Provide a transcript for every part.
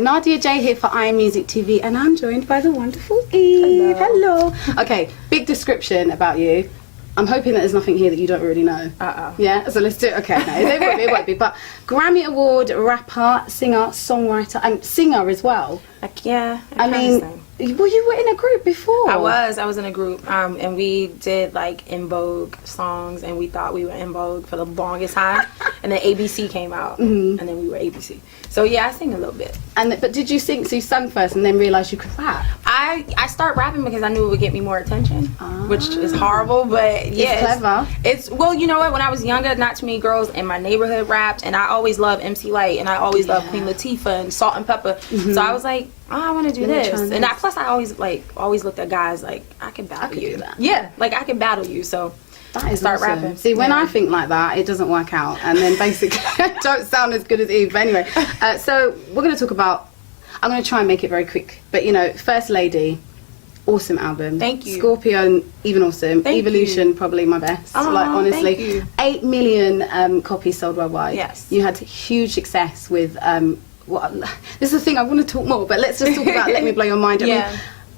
Nadia J here for iMusic TV, and I'm joined by the wonderful Eve. Hello. Okay, big description about you. I'm hoping that there's nothing here that you don't already know. Yeah, so let's do it. Okay, no, it won't be. But Grammy Award rapper, singer, songwriter, and singer as well. Yeah. I mean, well, you were in a group before. I was in a group, and we did like In Vogue songs, and we thought we were In Vogue for the longest time, and then ABC came out, and then we were ABC. So yeah, I sing a little bit. But did you sing? So you sang first, and then realized you could rap. I started rapping because I knew it would get me more attention, which is horrible, but yeah, it's clever. It's well, you know what? When I was younger, not too many girls in my neighborhood rapped, and I always loved MC Lyte, and I always loved Queen Latifah and Salt and Pepper. So I was like, oh, I want to do this. And plus I always looked at guys like, I can battle you. Yeah, like I can battle you. So that is start awesome. rapping. See, when I think like that, it doesn't work out, and then basically I don't sound as good as Eve. But anyway, so we're going to talk about. I'm going to try and make it very quick. But you know, First Lady, awesome album. Thank you. Scorpion, even awesome. Thank Evolution, you. probably my best. Oh, like honestly, thank you. 8 million copies sold worldwide. Yes. You had huge success with. Well, this is the thing I want to talk more, but let's just talk about Let Me Blow Your Mind. I mean,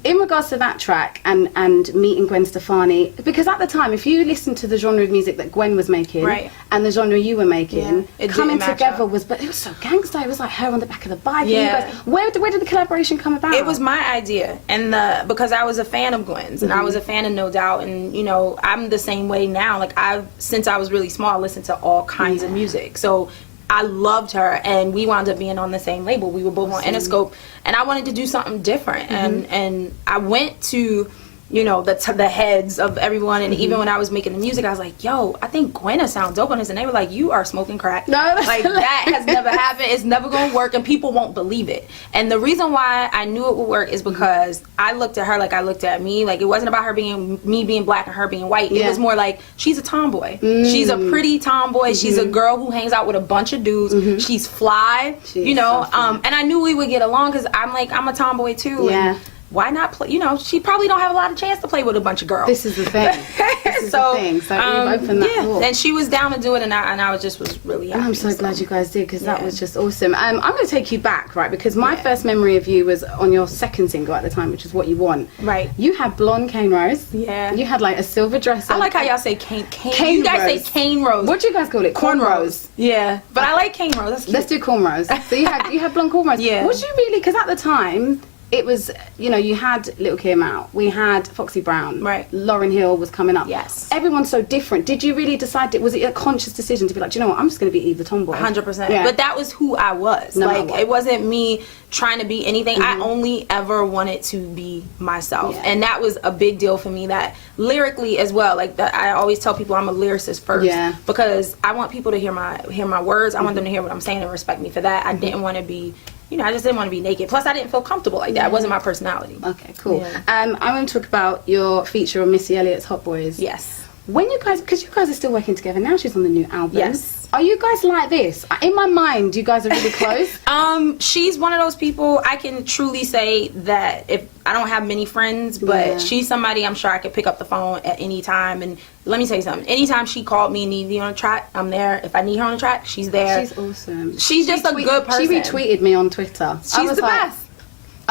in regards to that track and meeting Gwen Stefani, because at the time, if you listen to the genre of music that Gwen was making and the genre you were making, coming together but it was so gangster. It was like her on the back of the bike. Yeah. Where did the collaboration come about? It was my idea, and because I was a fan of Gwen's, and I was a fan of No Doubt, and you know, I'm the same way now. Like since I was really small, I listened to all kinds of music. So I loved her, and we wound up being on the same label. We were both on Interscope, and I wanted to do something different. And I went to, you know, the heads of everyone, and even when I was making the music, I was like, yo, I think Gwen sounds dope on this, and they were like, you are smoking crack. No, that's like that has never happened. It's never gonna work, and people won't believe it. And the reason why I knew it would work is because I looked at her like I looked at me. Like it wasn't about her being black and her being white. It was more like she's a tomboy. She's a pretty tomboy. She's a girl who hangs out with a bunch of dudes. She's fly, you know. And I knew we would get along because I'm a tomboy too. Yeah. And why not play? You know, she probably don't have a lot of chance to play with a bunch of girls. This is the thing. So you've opened that door. And she was down to do it, and I was really happy. And I'm so glad you guys did, because that was just awesome. I'm going to take you back, right? Because my first memory of you was on your second single at the time, which is What You Want. Right. You had blonde cane rose. Yeah. You had like a silver dress on. I like how y'all say cane. You guys say cane rose. What do you guys call it? Cornrows. Yeah. But I like cane rose. That's cute. Let's do cornrows. So you had blonde cornrows. Yeah. Would you really? Because at the time, it was, you know, you had Little Kim out, we had Foxy Brown, Lauryn Hill was coming up. Yes. Everyone's so different. Did you really decide, was it a conscious decision to be like, do you know what, I'm just going to be Eve the tomboy? 100%. Yeah. But that was who I was. It wasn't me trying to be anything. I only ever wanted to be myself. Yeah. And that was a big deal for me, that lyrically as well, like that I always tell people I'm a lyricist first. Yeah. Because I want people to hear my words. I want them to hear what I'm saying and respect me for that. I didn't want to be, you know, I just didn't want to be naked. Plus, I didn't feel comfortable like that. It wasn't my personality. Okay, cool. Yeah. I want to talk about your feature on Missy Elliott's Hot Boys. Yes. When you guys, because you guys are still working together now, she's on the new album. Yes. Are you guys like this? In my mind, you guys are really close. She's one of those people, I can truly say that if I don't have many friends, but she's somebody I'm sure I could pick up the phone at any time. And let me tell you something. Anytime she called me and needed me on a track, I'm there. If I need her on a track, she's there. She's awesome. She's just a good person. She retweeted me on Twitter. She's the best.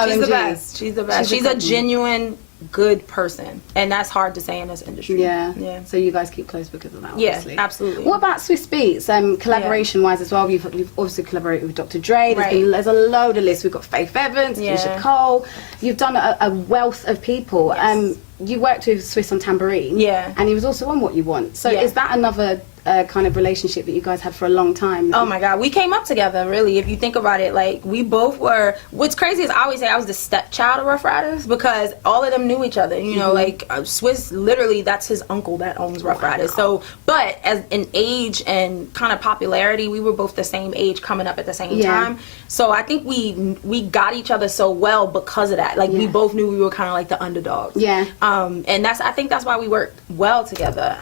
She's the best. She's the best. She's a genuine good person, and that's hard to say in this industry. Yeah. So you guys keep close because of that, obviously. Yeah, absolutely. What about Swiss Beats? Collaboration wise as well, you've obviously collaborated with Dr. Dre. There's a load of lists. We've got Faith Evans, Keisha Cole. You've done a wealth of people. Yes. You worked with Swiss on Tambourine. Yeah. And he was also on What You Want. So is that another kind of relationship that you guys had for a long time? Oh my God, we came up together, really. If you think about it, like we both were. What's crazy is I always say I was the stepchild of Rough Riders, because all of them knew each other. You know, like Swiss, literally, that's his uncle that owns Rough Riders. So, but as in age and kind of popularity, we were both the same age, coming up at the same time. So I think we got each other so well because of that. Like we both knew we were kind of like the underdogs. Yeah. And I think that's why we worked well together.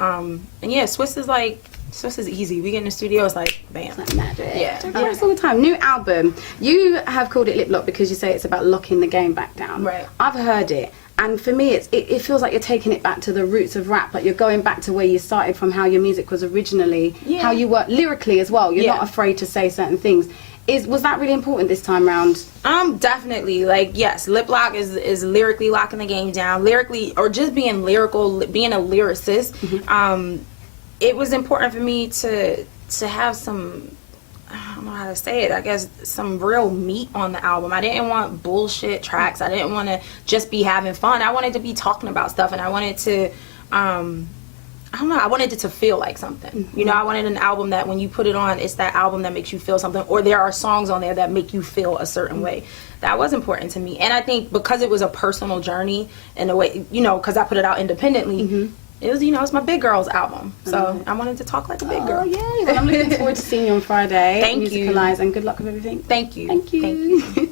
And yeah, Swiss is easy. We get in the studio, it's like bam. It's like magic. Yeah. That's all the time. New album. You have called it Lip Lock because you say it's about locking the game back down. Right. I've heard it. And for me, it feels like you're taking it back to the roots of rap. Like you're going back to where you started from, how your music was originally, how you were lyrically as well. You're not afraid to say certain things. Was that really important this time round? Definitely. Like, yes, lip lock is lyrically locking the game down, lyrically, or just being lyrical, being a lyricist. It was important for me to have some, I don't know how to say it, I guess some real meat on the album. I didn't want bullshit tracks. I didn't want to just be having fun. I wanted to be talking about stuff, and I wanted to I don't know, I wanted it to feel like something. You know, I wanted an album that when you put it on, it's that album that makes you feel something, or there are songs on there that make you feel a certain way. That was important to me. And I think because it was a personal journey in a way, you know, because I put it out independently, it was, you know, it's my big girl's album. So I wanted to talk like a big girl. Oh, yeah. Well, I'm looking forward to seeing you on Friday. Thank you. Musicalize, and good luck with everything. Thank you. Thank you. Thank you.